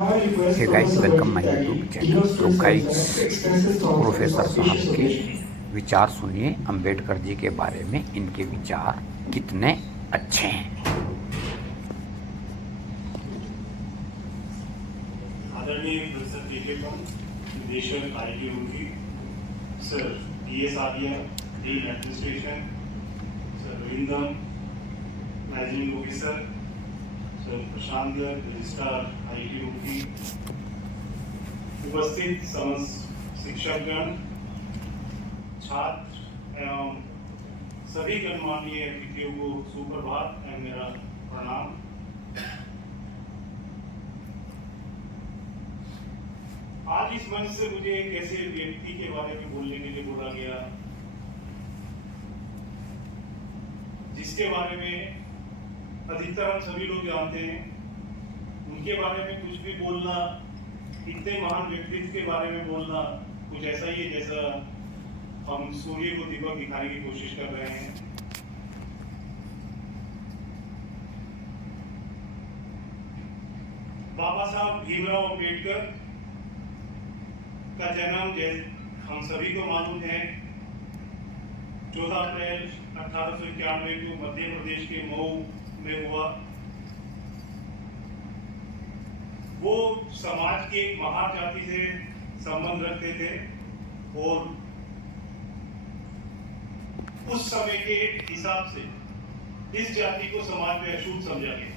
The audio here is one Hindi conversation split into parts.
Hey guys, welcome my YouTube channel. तो गाइस, प्रोफेसर साहब के विचार सुनिए अंबेडकर जी के बारे में। इनके विचार कितने अच्छे हैं। आदरणीय प्रोफेसर के निदेशक आईटी होगी, sir DS Arya, dean administration, sir Ravindram, managing officer, sir Prashant, registrar IT होगी, उपस्थित समस्त शिक्षकगण, छात्र एवं सभी गणमान्य अतिथियों को सुप्रभात एवं मेरा प्रणाम। आज इस मंच से मुझे एक ऐसे व्यक्ति के बारे में बोलने के लिए बोला गया जिसके बारे में अधिकतर हम सभी लोग जानते हैं। उनके बारे में कुछ भी बोलना, इतने महान व्यक्तित्व के बारे में बोलना कुछ ऐसा ही है जैसा हम सूर्य को दीपक दिखाने की कोशिश कर रहे हैं। बाबा साहब भीमराव अम्बेडकर का जन्म हम सभी को मालूम है 14 अप्रैल 1891 को मध्य प्रदेश के मऊ में हुआ। वो समाज के एक महान जाति से संबंध रखते थे और उस समय के हिसाब से इस जाति को समाज में अछूत समझा गया।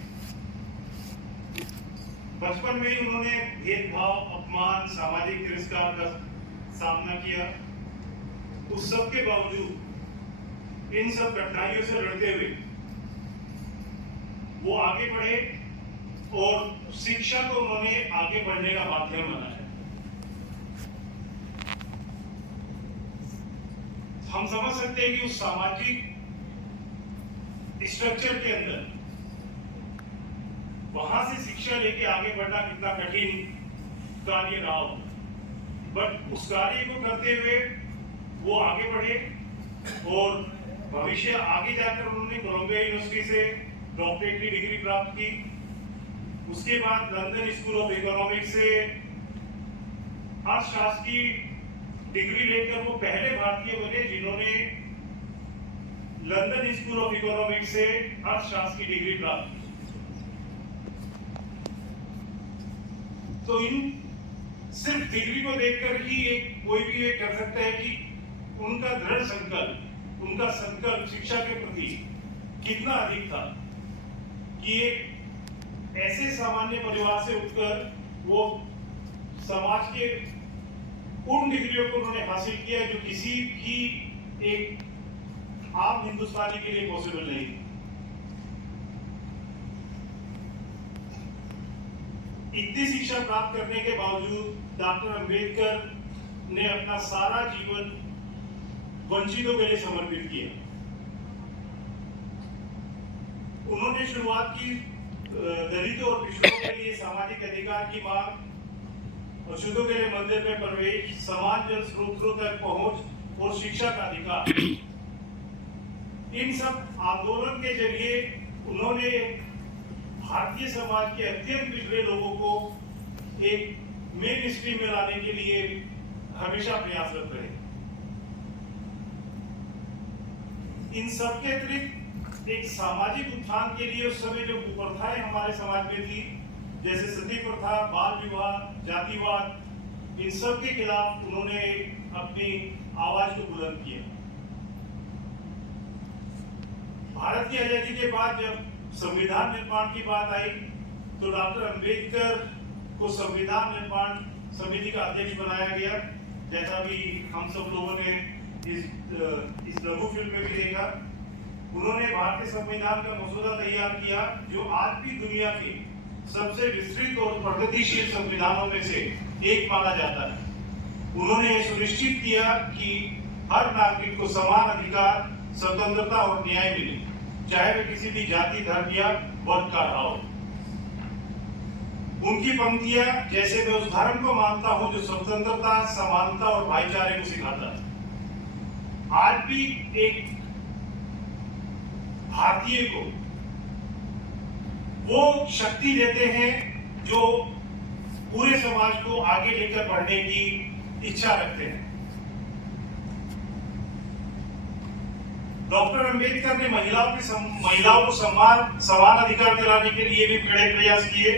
बचपन में ही उन्होंने भेदभाव, अपमान, सामाजिक तिरस्कार का सामना किया। उस सब के बावजूद इन सब कठिनाइयों से लड़ते हुए वो आगे बढ़े और शिक्षा को उन्होंने आगे बढ़ने का माध्यम बनाया। हम समझ सकते हैं कि उस सामाजिक स्ट्रक्चर के अंदर वहां से शिक्षा लेके आगे बढ़ना कितना कठिन कार्य रहा हो, बट उस कार्य को करते हुए वो आगे बढ़े और भविष्य आगे जाकर उन्होंने कोलंबिया यूनिवर्सिटी से डॉक्टरेट की डिग्री प्राप्त की। उसके बाद लंदन स्कूल ऑफ इकोनॉमिक्स से अर्थशास्त्र की डिग्री लेकर वो पहले भारतीय बने जिन्होंने लंदन स्कूल ऑफ इकोनॉमिक्स से अर्थशास्त्र की डिग्री प्राप्त की। तो इन सिर्फ डिग्री को देखकर ही कोई भी ये कर सकता है कि उनका दृढ़ संकल्प, उनका संकल्प शिक्षा के प्रति कितना अधिक था कि एक ऐसे सामान्य परिवार से उठकर वो समाज के उन डिग्रियों को उन्होंने हासिल किया जो किसी भी एक आम हिंदुस्तानी के लिए पॉसिबल नहीं थी। इतनी शिक्षा प्राप्त करने के बावजूद डॉक्टर अंबेडकर ने अपना सारा जीवन वंचितों के लिए समर्पित किया। उन्होंने शुरुआत की दलितों और पिछड़ों के लिए सामाजिक अधिकार की मांग, अछूतों के लिए मंदिर में प्रवेश, समान जल स्रोतों तक पहुंच और शिक्षा का अधिकार। इन सब आंदोलन के जरिए उन्होंने भारतीय समाज के अत्यंत पिछड़े लोगों को एक मेन स्ट्रीम में लाने के लिए हमेशा प्रयासरत रहे। इन सब के अतिरिक्त एक सामाजिक उत्थान के लिए उस समय जो कुप्रथाएं हमारे समाज में थी, जैसे सती प्रथा, बाल विवाह, जातिवाद, इन सब के खिलाफ उन्होंने अपनी आवाज को बुलंद किया। भारत की आजादी के बाद जब संविधान निर्माण की बात आई तो डॉक्टर अंबेडकर को संविधान निर्माण समिति का अध्यक्ष बनाया गया, जैसा भी हम सब लोगों ने इस लघु फिल्म में भी देखा। उन्होंने भारतीय संविधान का मसौदा तैयार किया जो आज भी दुनिया के सबसे विस्तृत और प्रगतिशील संविधानों में से एक माना जाता है। उन्होंने यह सुनिश्चित किया कि हर नागरिक को समान अधिकार, स्वतंत्रता और न्याय मिले, चाहे वे किसी भी जाति, धर्म या वर्ग का रहा हो। उनकी पंक्तियां, जैसे मैं उस धर्म को मानता हूं जो स्वतंत्रता, समानता और भाईचारे को सिखाता है, आज भी एक भारतीय को वो शक्ति देते हैं जो पूरे समाज को आगे लेकर बढ़ने की इच्छा रखते हैं। डॉक्टर अंबेडकर ने महिलाओं को समान अधिकार दिलाने के लिए भी कड़े प्रयास किए।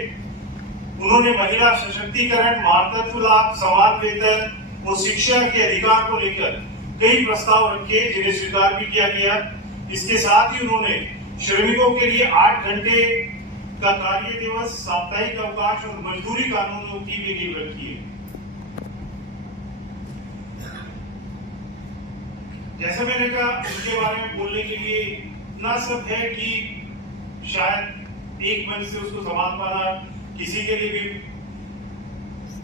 उन्होंने महिला सशक्तिकरण, मातृत्व लाभ, समान वेतन और शिक्षा के अधिकार को लेकर कई प्रस्ताव रखे जिन्हें स्वीकार भी किया गया। इसके साथ ही उन्होंने श्रमिकों के लिए 8 घंटे का कार्य दिवस, साप्ताहिक अवकाश और मजदूरी कानूनों की भी नींव रखी है। जैसा मैंने कहा, उनके बारे में बोलने के लिए इतना सब है कि शायद एक मंच से उसको संभाल पाना किसी के लिए भी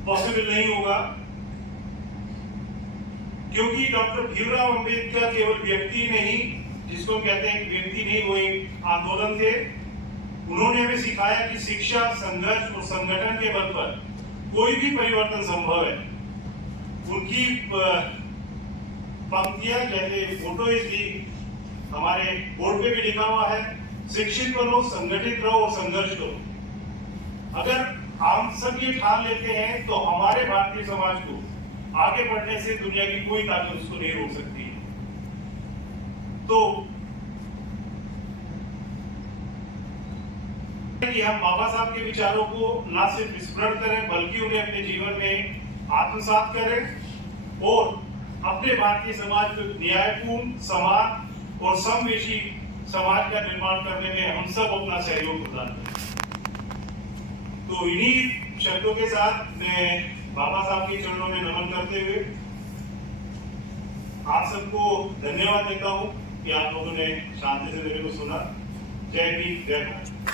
पॉसिबल नहीं होगा, क्योंकि डॉक्टर भीमराव अंबेडकर केवल व्यक्ति नहीं, जिसको कहते हैं व्यक्ति नहीं, वो एक आंदोलन थे। उन्होंने हमें सिखाया कि शिक्षा, संघर्ष और संगठन के बल पर कोई भी परिवर्तन संभव है। उनकी पंक्तियां, जैसे फोटो इसकी हमारे बोर्ड पे भी लिखा हुआ है, शिक्षित बनो, संगठित रहो और संघर्ष करो। अगर हम सब ये ठान लेते हैं तो हमारे भारतीय समाज को आगे बढ़ने से दुनिया की कोई ताकत उसको नहीं रोक सकती है। तो कि हम बाबा साहब के विचारों को ना सिर्फ स्मरण करें बल्कि उन्हें अपने जीवन में आत्मसात करें और अपने भारतीय समाज को न्यायपूर्ण, समान और समवेशी समाज का निर्माण करने में हम सब अपना सहयोग प्रदान करें। तो इन्हीं शब्दों के साथ मैं बाबा साहब के चरणों में नमन करते हुए आप सबको धन्यवाद देता हूं कि आप लोगों ने शांति से मेरे को सुना। जय हिंद, जय भारत।